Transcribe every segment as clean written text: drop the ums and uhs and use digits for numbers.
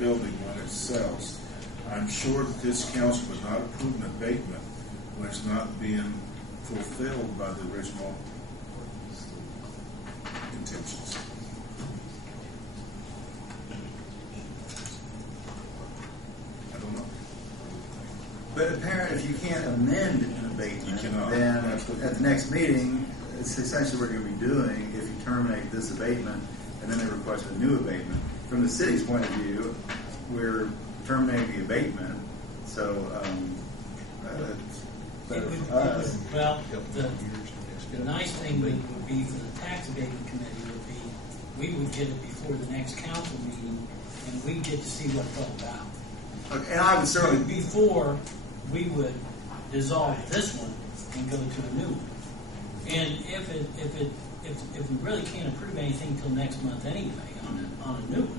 building when it sells. I'm sure that this council would not approve an abatement when it's not being fulfilled by the original intentions. I don't know. But apparently, if you can't amend an abatement, You cannot. then at the next meeting, it's essentially what we're going to be doing if you terminate this abatement and then they request a new abatement. From the city's point of view, we're terminating the abatement, so it's better for us. Well, the nice thing would be for the tax abatement committee would be, we would get it before the next council meeting, and we get to see what it's all about. And I would certainly Before we would dissolve this one and go to a new one. And if we really can't approve anything until next month anyway on a new one,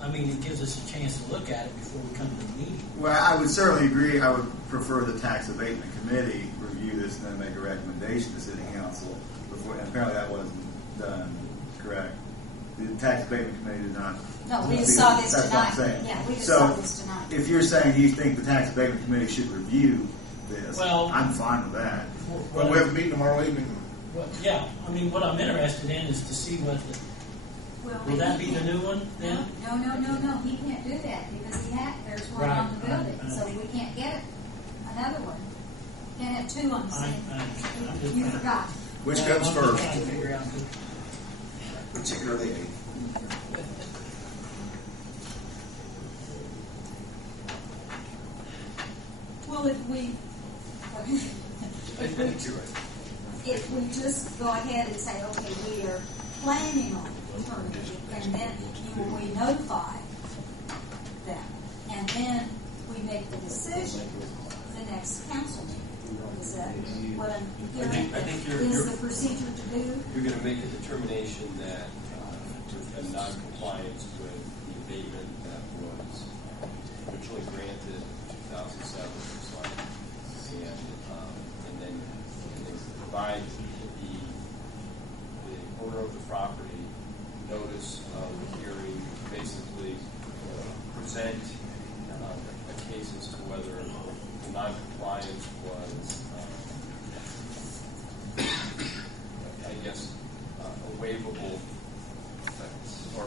I mean, it gives us a chance to look at it before we come to the meeting. Well, I would certainly agree. I would prefer the tax abatement committee review this and then make a recommendation to city council before. And apparently that wasn't done. Correct. The tax abatement committee did not. No, we just saw this That's tonight. what I'm saying. Yeah, we just So, saw this tonight. if you're saying you think the tax abatement committee should review this, Well, I'm fine with that. Well, we have a meeting tomorrow evening. Well, yeah, I mean, what I'm interested in is to see what the, Well, will that be the new one then? No, he can't do that because there's one Right, on the building, right. so we can't get another one. Can't have two on the I same. understand. You forgot. Which Well, comes I'm first? trying to figure out Particularly 8. Well, if we just go ahead and say, okay, we are planning on terminating, and then we notify them, and then we make the decision the next council meeting. Is that what I'm hearing? I think Is the procedure to do? You're going to make a determination that there's a non-compliance with the abatement that was originally granted in 2007, and then provide the owner of the property notice of the hearing, basically present a case as to whether the non-compliance was, I guess, a waivable or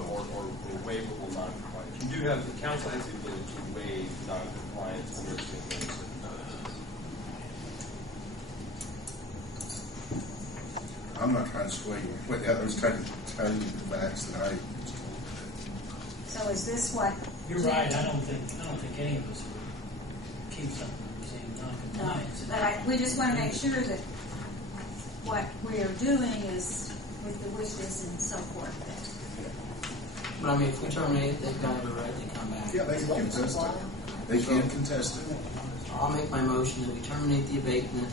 waivable non-compliance. You do have, the council has the ability to waive non-compliance under certain circumstances. I'm not trying to sway you. Wait, I was trying to tell you the facts that I was told. So is this what? You're right. I don't think any of us would keep something saying No, non-compliance. but we just want to make sure that what we are doing is with the wish list and so forth. But I mean, if we terminate it, they've got every right to come back. Yeah, they can contest it. They can contest it. I'll make my motion that we terminate the abatement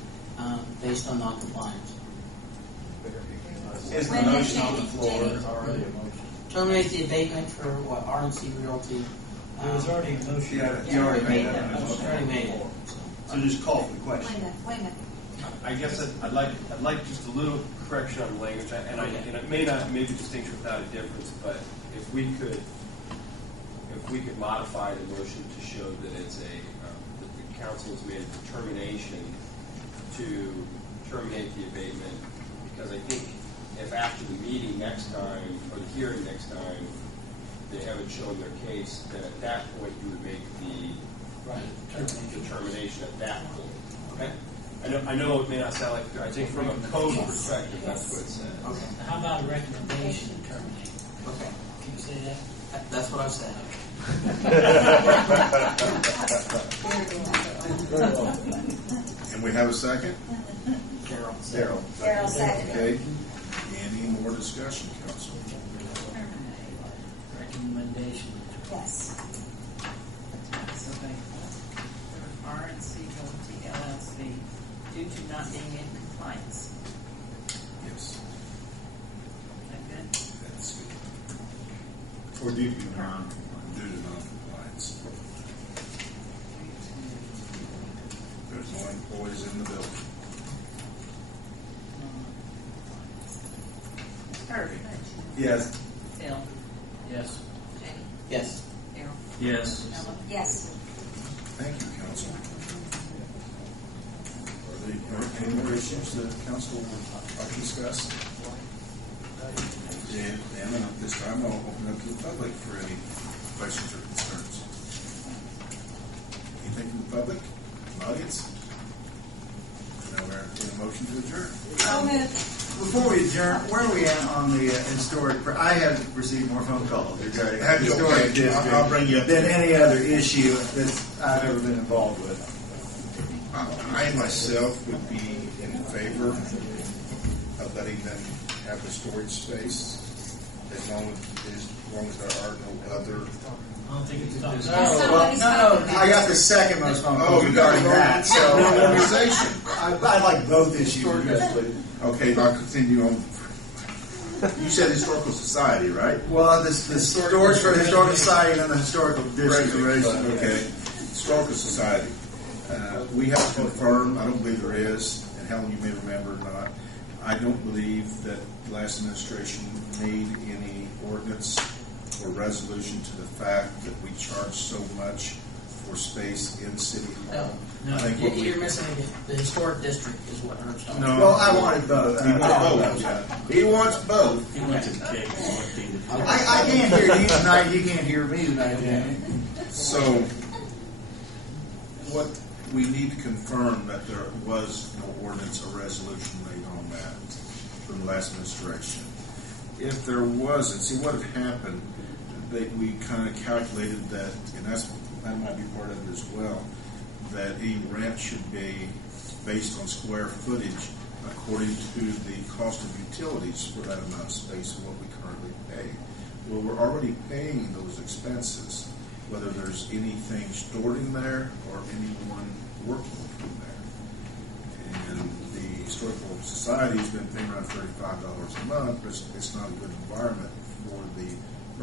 based on non-compliance. Is the Wait a minute, motion on the floor? Jamie. Terminate the abatement for what, RNC Realty. There was already a motion. You already made that I motion. already made it. So just call for the Wait a question. minute. I guess I'd like just a little correction on the language, and it may not maybe distinction without a difference, but if we could modify the motion to show that it's that the council has made a determination to terminate the abatement, because I think if after the meeting next time or the hearing next time they haven't shown their case, then at that point you would make the determination at that point. Okay. I know it may not sound like, I think from a code perspective, that's what it says. Okay. How about a recommendation to terminate? Okay. Can you say that? That's what I said. And we have a second? Daryl. Darryl seconded. Okay. Any more discussion, council? Recommendation. Yes. RNC Realty LLC due to not being in compliance. Yes. Is that good? That's good. Or do you do Due to non-compliance. There's no employees in the building. Kirk. Yes. Phil. Yes. Jamie. Yes. Yes. Ella? Yes. Thank you, council. Are there any more issues that council would like to discuss? And at this time, I'll open up to the public for any questions or concerns. Anything from the public, from the audience? Now we're entertaining a motion to adjourn. So moved. Before we adjourn, where are we at on the historic? I have received more phone calls regarding Have you? historic Okay. district I'll bring you up. than any other issue that I've ever been involved with. I myself would be in favor of letting them have the storage space as long as there are no other. I don't think it's done. That's not what he's No, talking about. I got the second most phone calls you got regarding that. So organization. I like both issues. Please. Okay, I'll continue on. You said historical society, right? Well, the storage for the historical society and the historical district. Preservation, okay. Historical society. We have to confirm, I don't believe there is, and Helen, you may remember or not, I don't believe that the last administration made any ordinance or resolution to the fact that we charge so much for space in City Hall. No, I think what we- you're missing it. The historic district is what Herb's talking No. about. Well, I wanted both. He wants both. Yeah. He wants both. He went to the cake. I can't hear you tonight. You can't hear me tonight, Danny. So, what we need to confirm that there was no ordinance or resolution made on that from the last administration. If there wasn't, see what had happened, we kind of calculated that, and that might be part of it as well, that any rent should be based on square footage according to the cost of utilities for that amount of space and what we currently pay. Well, we're already paying those expenses, whether there's anything stored in there or anyone working from there. And the Historical Society has been paying around $35 a month, but it's not a good environment for the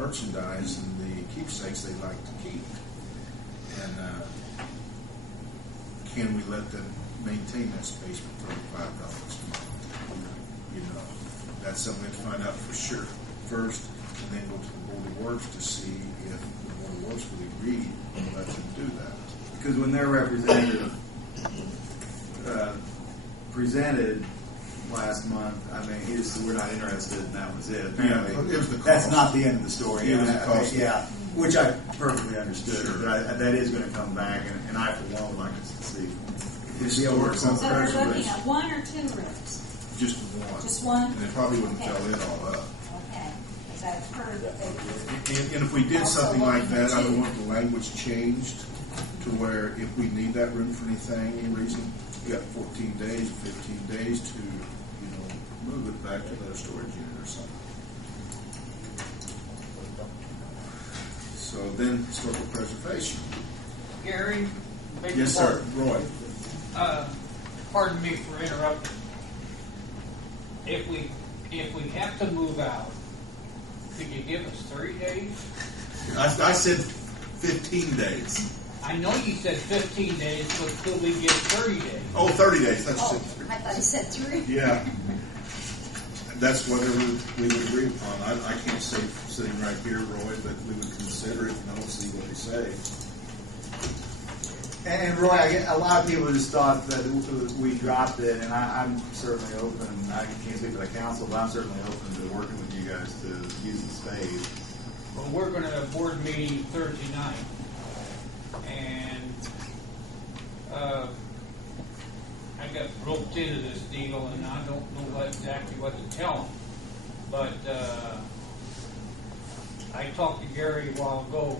merchandise and the keepsakes they like to keep. And can we let them maintain that space for $35 a month? You know, that's something we have to find out for sure first, and then go to the Board of Works to see if the Board of Works will agree and let them do that. Because when their representative presented last month, I mean, he just said, we're not interested, and that was it. Yeah, it was the cost. That's not the end of the story. It was the cost. Yeah, which I perfectly understood. Sure. But that is going to come back, and I, for one, would like to see. Historical So we're looking preservation. at one or two rooms? Just one. Just one? And it probably wouldn't Okay. fill it all up. Okay, because I've heard that they. And if we did something like that, I would want the language changed to where if we need that room for anything, any reason, we got 14 days, 15 days to, move it back to another storage unit or something. So then, historical preservation. Gary? beg Yes, your sir. Roy. Pardon me for interrupting. If we have to move out, could you give us 30 days? I said 15 days. I know you said 15 days, but could we get 30 days? Oh, 30 days. That's Oh, it. I thought you said three. Yeah. That's whatever we would agree upon. I can't say sitting right here, Roy, but we would consider it and I'll see what they say. And Roy, I get, a lot of people just thought that we dropped it, and I'm certainly open. I can't speak for the council, but I'm certainly open to working with you guys to use the space. Well, we're going to have a board meeting Thursday night, and I got roped into this deal, and I don't know exactly what to tell them. But I talked to Gary a while ago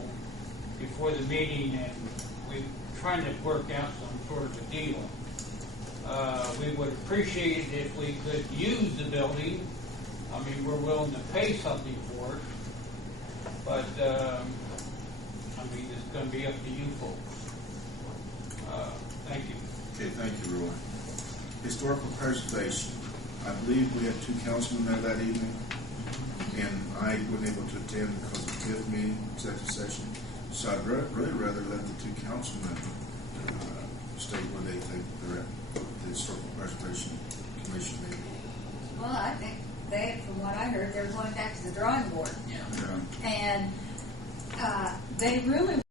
before the meeting, and we're trying to work out some sort of a deal. We would appreciate it if we could use the building. I mean, we're willing to pay something for it. But, I mean, it's going to be up to you folks. Thank you. Okay, thank you, Roy. Historical preservation. I believe we had 2 councilmen there that evening, and I wasn't able to attend because of the fifth meeting, executive session. So I'd really rather let the 2 councilmen state where they think they're at the Historical Preservation Commission meeting. Well, I think from what I heard, they're going back to the drawing board. Yeah. Yeah. And they really